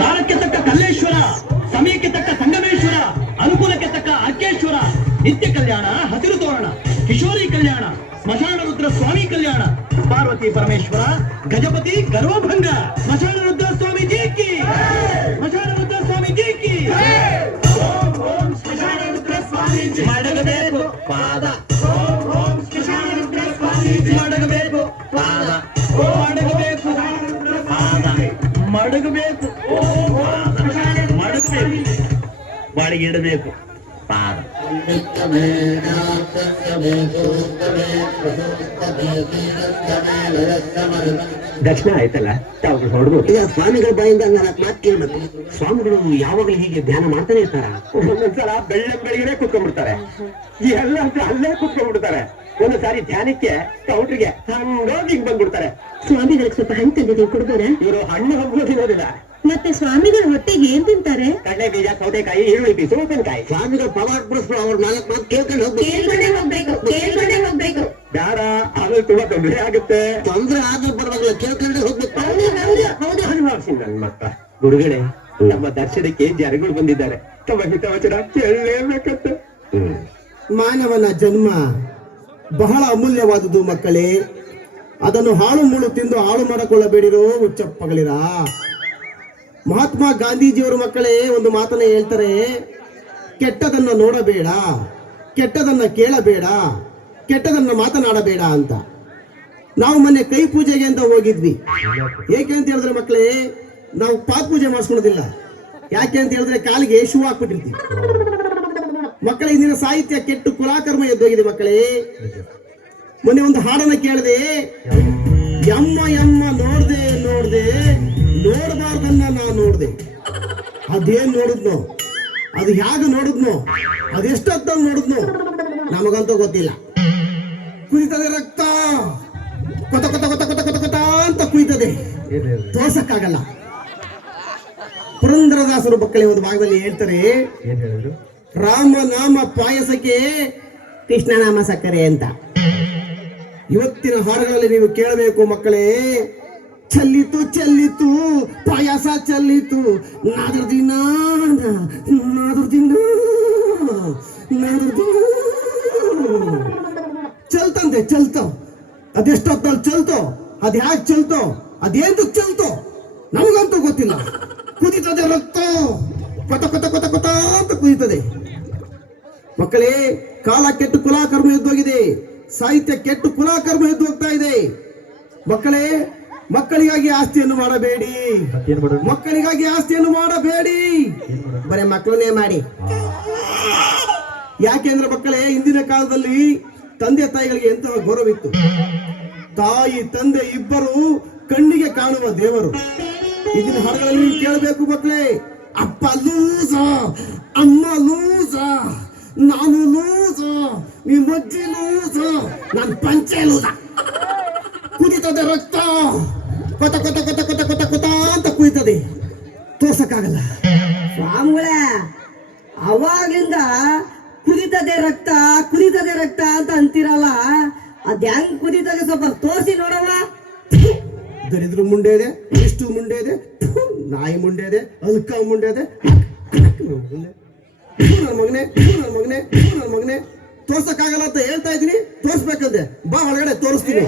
ತಾಳಕ್ಕೆ ತಕ್ಕ ಕಲ್ಲೇಶ್ವರ ಸಮಯಕ್ಕೆ ತಕ್ಕ ಸಂಗಮೇಶ್ವರ ಅನುಕೂಲಕ್ಕೆ ತಕ್ಕ ಅರ್ಕೇಶ್ವರ ನಿತ್ಯ ಕಲ್ಯಾಣ ಹಸಿರು ತೋರಣ ಕಿಶೋರಿ ಕಲ್ಯಾಣ ಸ್ಮಶಾನ ರುದ್ರ ಸ್ವಾಮಿ ಕಲ್ಯಾಣ ಪಾರ್ವತಿ ಪರಮೇಶ್ವರ ಗಜಪತಿ ಗರ್ವಭಂಗ ಸ್ಮಶಾನ ರುದ್ರ ಸ್ವಾಮಿ ಜೀಕಿ ಸ್ಮಶಾನ ರುದ್ರ ಸ್ವಾಮಿ ಜೀಕಿ ಮಡಗಬೇಕು ಪಾದ. ಮಡಗಬೇಕು ಮಡಗಬೇಕು ಮಡಗಬೇಕು ಬಾಡಿಗೆ ಇಡಬೇಕು. ಪಾದ. ದಕ್ಷಿಣ ಆಯ್ತಲ್ಲ? ತಾವು ಈಗ ಸ್ವಾಮಿಗಳ ಬಾಯಿಂದ ನಾಲ್ಕು ಮಾತು ಕೇಳ್ಬೇಕು. ಸ್ವಾಮಿಗಳು ಯಾವಾಗಲೂ ಹೀಗೆ ಧ್ಯಾನ ಮಾಡ್ತಾನೆ ಇರ್ತಾರ? ಒಂದೊಂದ್ಸಲ ಬೆಳ್ಳ ಬೆಳಗ್ಗೆ ಕುತ್ಕೊಂಡ್ಬಿಡ್ತಾರೆ ಎಲ್ಲ ಅಲ್ಲೇ ಕುತ್ಕೊಂಡ್ಬಿಡ್ತಾರೆ. ಒಂದೊಂದ್ಸಾರಿ ಧ್ಯಾನಕ್ಕೆ ಕೌಟ್ರಿಗೆ ಹಂಗೋಗಿ ಹಿಂಗ್ ಬಂದ್ಬಿಡ್ತಾರೆ. ಸ್ವಾಮಿಗಳಿಗೆ ಸ್ವಲ್ಪ ಹಣ್ಣು ತಂದಿದ್ದೀವಿ ಕೊಡ್ಬೋದಾ? ಇವರು ಹಣ್ಣು ಹಂಗೂ ತಿನ್ನೋದಿಲ್ಲ ಮತ್ತೆ ಸ್ವಾಮಿಗಳ ಹೊಟ್ಟೆಗೆ ಏನ್ ತಿಂತಾರೆ? ಕಡಲೆ ಬೀಜ ಸೌತೆಕಾಯಿ ಈರುಳ್ಳಿ ಬೀಜ ಉಪ್ಪಿನಕಾಯಿ. ಸ್ವಾಮಿಗಳು ಪವಾಡ್ ಬಿಡಿಸ್ಬಿಡು ಅವ್ರ ನಾಲ್ಕು ಮಾತು ಕೇಳ್ಕೊಂಡು ಹೋಗ್ಬೇಕು. ಕೇಳ್ಕೊಂಡೇ ಹೋಗ್ಬೇಕು ಕೇಳ್ಕೊಂಡೇ ಹೋಗ್ಬೇಕು. ಬೇಡ ಆಮೇಲೆ ತುಂಬಾ ತೊಂದರೆ ಆಗುತ್ತೆ. ತೊಂದರೆ ಆದ್ರೂ ಪರವಾಗಿಲ್ಲ ಕೇಳ್ಕೊಂಡೆ ಹೋಗ್ಬೇಕು. ಹೌದು ಅನುಭವಿಸಿ ನನ್ನ ಮಕ್ಕ. ಗುರುಗಳೇ ನಮ್ಮ ದರ್ಶನಕ್ಕೆ ಜನಗಳು ಬಂದಿದ್ದಾರೆ? ತಮ್ಮ ಹಿತವಚನ ಕೇಳಲೇಬೇಕಂತ. ಮಾನವನ ಜನ್ಮ ಬಹಳ ಅಮೂಲ್ಯವಾದುದು ಮಕ್ಕಳೇ. ಅದನ್ನು ಹಾಳು ಮುಳು ತಿಂದು ಹಾಳು ಮಾಡಿಕೊಳ್ಳಬೇಡಿರೋ ಹುಚ್ಚಪ್ಪಗಳಿರ? ಮಹಾತ್ಮ ಗಾಂಧೀಜಿಯವರು ಮಕ್ಕಳೇ, ಒಂದು ಮಾತನ್ನ ಹೇಳ್ತಾರೆ, ಕೆಟ್ಟದನ್ನ ನೋಡಬೇಡ, ಕೆಟ್ಟದನ್ನ ಕೇಳಬೇಡ, ಕೆಟ್ಟದನ್ನ ಮಾತನಾಡಬೇಡ ಅಂತ. ನಾವು ಮೊನ್ನೆ ಕೈ ಪೂಜೆಗೆ ಅಂತ ಹೋಗಿದ್ವಿ. ಏಕೆ ಅಂತ ಹೇಳಿದ್ರೆ ಮಕ್ಕಳೇ, ನಾವು ಪಾಪ ಪೂಜೆ ಮಾಡಿಸ್ಕೊಳ್ಳೋದಿಲ್ಲ. ಯಾಕೆ ಅಂತ ಹೇಳಿದ್ರೆ ಕಾಲಿಗೆ ಶೂ ಹಾಕ್ಬಿಟ್ಟಿರ್ತೀವಿ. ಮಕ್ಕಳ ಇಂದಿನ ಸಾಹಿತ್ಯ ಕೆಟ್ಟು ಕುಲಾಕರ್ಮ ಎದ್ದೋಗಿದೆ ಮಕ್ಕಳೇ. ಮೊನ್ನೆ ಒಂದು ಹಾಡನ್ನ ಕೇಳಿದೆ. ಯಮ್ಮ ಯಮ್ಮ ನೋಡ್ದೆ ನೋಡ್ದೆ ನೋಡಬಾರ್ದನ್ನ ನಾ ನೋಡ್ದೆ. ಅದೇನ್ ನೋಡಿದ್ನೋ? ಅದು ಹ್ಯಾಗ ನೋಡಿದ್ನೋ? ಅದೆಷ್ಟತ್ತ ನೋಡಿದ್ನೋ? ನಮಗಂತೂ ಗೊತ್ತಿಲ್ಲ. ಕುದಿತದೆ ರಕ್ತ. ಕೊತ ಕೊತ ಕೊತ ಕೊತ ಕೊತ ಕೊತ ಅಂತ ಕುಯ್ತದೆ ತೋರ್ಸಕ್ಕಾಗಲ್ಲ. ಪುರಂದ್ರದಾಸರು ಮಕ್ಕಳೇ ಒಂದು ಭಾಗದಲ್ಲಿ ಹೇಳ್ತಾರೆ. ಏನ್ ಹೇಳಿದ್ರು? ರಾಮನಾಮ ಪಾಯಸಕ್ಕೆ ಕೃಷ್ಣನಾಮ ಸಕ್ಕರೆ ಅಂತ. ಇವತ್ತಿನ ಹಾಡುಗಳಲ್ಲಿ ನೀವು ಕೇಳಬೇಕು ಮಕ್ಕಳೇ, ಚಲ್ಲಿತು ಚಲ್ಲಿತು, ಪಾಯಸ ಚಲ್ಲಿತು. ನಾದ್ರ ದಿನ ನಾದ್ರ ದಿನ ನಾದ್ರ ದಿನ ಚಲ್ತಂತೆ ಚಲ್ತೋ ಅದೆಷ್ಟೊತ್ತಲ್ಲಿ ಚಲ್ತೋ, ಅದ್ ಹ್ಯಾಕ್ ಚಲ್ತೋ ಅದೇಂದಕ್ ಚಲ್ತೋ? ನಮಗಂತೂ ಗೊತ್ತಿಲ್ಲ. ಕುದಿತದೆ ರಕ್ತ. ಕೊತ ಕೊತ ಕೊತ ಕೊತ ಕಾಲ ಕೆಟ್ಟು ಕುಲಾಕರ್ಮ ಎದ್ದೋಗಿದೆ. ಸಾಹಿತ್ಯ ಕೆಟ್ಟು ಕುಲಾಕರ್ಮ ಎದ್ದು ಹೋಗ್ತಾ ಇದೆ. ಮಕ್ಕಳೇ, ಮಕ್ಕಳಿಗಾಗಿ ಆಸ್ತಿಯನ್ನು ಮಾಡಬೇಡಿ. ಮಕ್ಕಳಿಗಾಗಿ ಆಸ್ತಿಯನ್ನು ಮಾಡಬೇಡಿ. ಬರೀ ಮಕ್ಕಳನ್ನೇ ಮಾಡಿ. ಯಾಕೆಂದ್ರೆ ಮಕ್ಕಳೇ ಇಂದಿನ ಕಾಲದಲ್ಲಿ ತಂದೆ ತಾಯಿಗಳಿಗೆ ಎಂತಹ ಗೌರವಿತ್ತು. ತಾಯಿ, ತಂದೆ ಇಬ್ಬರು ಕಣ್ಣಿಗೆ ಕಾಣುವ ದೇವರು. ಇದನ್ನ ಹಾಡುಗಳಲ್ಲಿ ಕೇಳಬೇಕು ಮಕ್ಕಳೇ, ಅಪ್ಪ ಲೂಸ, ಅಮ್ಮ ಲೂಸ, ನಾನು ಲೂಸ. ನಿಮ್ಮ ಅಜ್ಜಿ ಲೂಸ ನನ್ ಪಂಚೆ ಲೂಸ ಕುದಿತದೆ ರಕ್ತ ಕೊತ ಕೊತ ಕೊತ ಕೊತ ಕೊತ ಕೊತ ಅಂತ ಕುಯ್ತದೆ ತೋರ್ಸಕ್ಕಾಗಲ್ಲ ಸ್ವಾಮಿಗಳ ಅವಾಗ್ಲಿಂದ ಕುದಿತದೆ ರಕ್ತ ಕುದಿತದೆ ರಕ್ತ ಅಂತ ಅಂತಿರಲ್ಲ ಅದ್ ಹೆಂಗ್ ಕುದಿತದೆ ಸ್ವಲ್ಪ ತೋರಿಸಿ ನೋಡವ ದರಿದ್ರ ಮುಂಡೆ ಇದೆ ಇಷ್ಟು ಮುಂಡೆ ಇದೆ ನಾಯಿ ಮುಂಡೆ ಇದೆ ಅಲ್ಕ ಮುಂಡೆ ಇದೆ ನನ್ನ ಮಗನೇ ನನ್ನ ಮಗನೇ ನನ್ನ ಮಗನೇ. ತೋರ್ಸಕ್ಕಾಗಲ್ಲ ಅಂತ ಹೇಳ್ತಾ ಇದೀನಿ ತೋರಿಸ್ಬೇಕಂತೆ. ಬಾ ಒಳಗಡೆ ತೋರಿಸ್ತೀನಿ.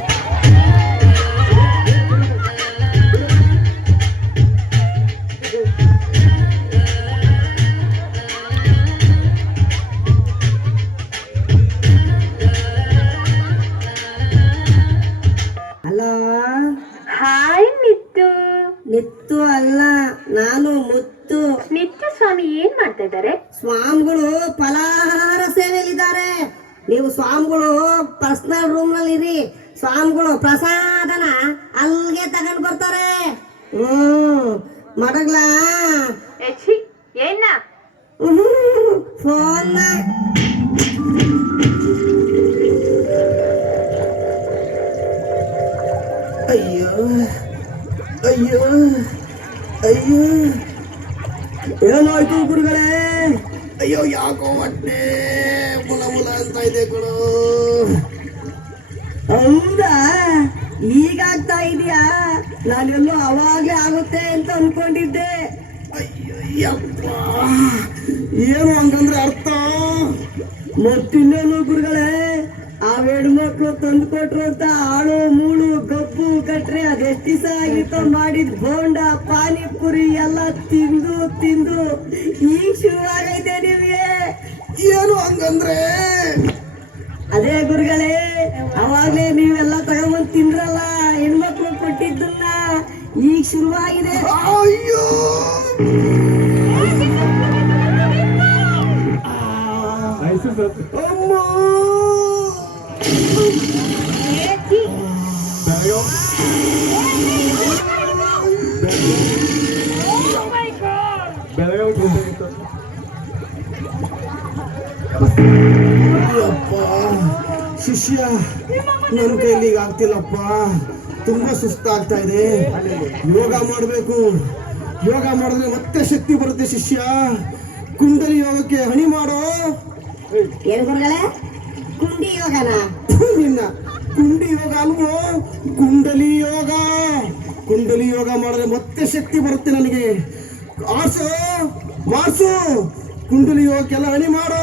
Hello hi ನಿತ್ತು. ನಿತ್ತು ಅಲ್ಲ ನಾನು ಮುತ್ತು. ನಿತ್ಯ ಸ್ವಾಮಿ ಏನ್ ಮಾಡ್ತಾ ಇದ್ದಾರೆ? ಸ್ವಾಮಿಗಳು ಫಲಾಹಾರ ಸೇವೆಯಲ್ಲಿದ್ದಾರೆ. ನೀವು ಸ್ವಾಮಿಗಳು ಪರ್ಸನಲ್ ರೂಮ್ನಲ್ಲಿ ಇರಿ ಸ್ವಾಮಿಗಳು ಪ್ರಸಾದನ ಅಲ್ಲಿಗೆ ತಗೊಂಡ್ ಬರ್ತಾರೆ. ಹ್ಮ್ ಮಡಗ್ಲ? ಏನ ಫೋನ್ ಅಯ್ಯೋ ಅಯ್ಯೋ ಅಯ್ಯೋ ಏನಾಯ್ತು ಗುರುಗಳೇ ಅಯ್ಯೋ ಯಾಕೋ ಹೊಟ್ಟೆ ಮುಲ ಮುಲ ಅಂತ ಇದೆ ಕೊಡು ಹೌದಾ? ಈಗಾಗ್ತಾ ಇದೆಯಾ? ನಾನೆಲ್ಲೋ ಅವಾಗೆ ಆಗುತ್ತೆ ಅಂತ ಅನ್ಕೊಂಡಿದ್ದೆ. ಅಯ್ಯಪ್ಪ ಏನು ಹಂಗಂದ್ರೆ ಅರ್ಥ? ಮತ್ತಿನ್ನೇನು ಗುರುಗಳೇ? ಹೆಣ್ಮಕ್ಳು ತಂದು ಕೊಟ್ರು ಅಂತ ಆಳು ಮೂಳು ಗಬ್ಬು ಕಟ್ರೆ ಅದೆಷ್ಟು ದಿವಸ ಆಗಿತ್ತೋ ಮಾಡಿದ ಬೋಂಡ ಪಾನಿಪುರಿ ಎಲ್ಲ ತಿಂದು ತಿಂದು ಈಗ ಶುರುವಾಗೈತೆ ನಿಮ್ಗೆ. ಏನು ಹಂಗಂದ್ರೆ? ಅದೇ ಗುರುಗಳೇ ಅವಾಗಲೇ ನೀವೆಲ್ಲ ತಗೊಂಬಂದ್ ತಿಂದ್ರಲ್ಲ ಹೆಣ್ಮಕ್ಳು ಕೊಟ್ಟಿದ್ದನ್ನ ಈಗ ಶುರುವಾಗಿದೆ. ಅಯ್ಯೋ! ಅಮ್ಮ! ಅಯ್ಯಪ್ಪ ಶಿಷ್ಯ ನನ್ನ ಕೈಲಿ ಈಗ ಆಗ್ತಿಲ್ಲಪ್ಪ. ತುಂಬಾ ಸುಸ್ತಾಗ್ತಾ ಇದೆ. ಯೋಗ ಮಾಡಬೇಕು. ಯೋಗ ಮಾಡಿದ್ರೆ ಮತ್ತೆ ಶಕ್ತಿ ಬರುತ್ತೆ ಶಿಷ್ಯ. ಕುಂಡಲಿ ಯೋಗಕ್ಕೆ ಹಣಿ ಮಾಡೋ. ಕುಂಡಿ ಯೋಗನ? ನಿನ್ನ. ಕುಂಡಿ ಯೋಗ ಅಲ್ವೋ? ಕುಂಡಲಿ ಯೋಗ. ಕುಂಡಲಿ ಯೋಗ ಮಾಡಿದ್ರೆ ಮತ್ತೆ ಶಕ್ತಿ ಬರುತ್ತೆ ನನಗೆ. ಆಸು ಮಾಡ್ಸು ಕುಂಡಲಿ ಯೋಗಕ್ಕೆಲ್ಲ ಹಣಿ ಮಾಡೋ.